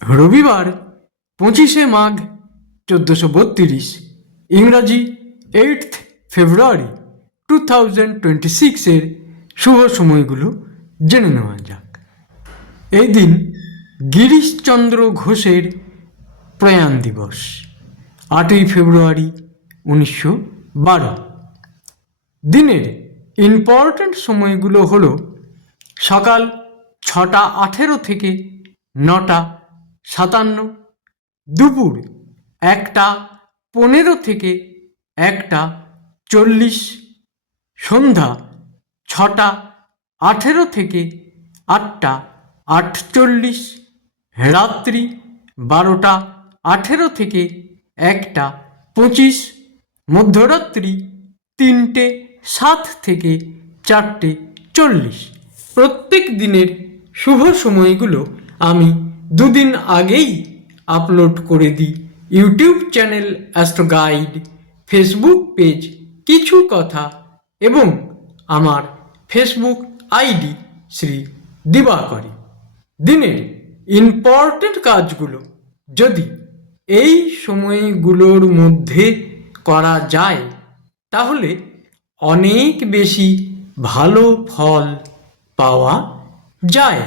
রবিবার 25শে মাঘ 1432, ইংরাজি 8th ফেব্রুয়ারি 2026 শুভ সময়গুলো জেনে নেওয়া যাক। এই দিন গিরিশচন্দ্র ঘোষের প্রয়াণ দিবস, 8ই ফেব্রুয়ারি 1912। দিনের ইম্পর্ট্যান্ট সময়গুলো হলো সকাল 6:18 থেকে 9:57, দুপুর 1:15 থেকে 1:40, সন্ধ্যা 6:18 থেকে 8:48, রাত্রি 12:18 থেকে 1:25, মধ্যরাত্রি 3:07 থেকে 4:40। প্রত্যেক দিনের শুভ সময়গুলো আমি দুদিন আগেই আপলোড করে দিই YouTube channel astro guide, Facebook page কিছু কথা এবং আমার ফেসবুক আইডি শ্রী দিবাকরী। দিনের ইম্পর্টেন্ট কাজগুলো যদি এই সময়গুলোর মধ্যে করা যায় তাহলে অনেক বেশি ভালো ফল পাওয়া যায়।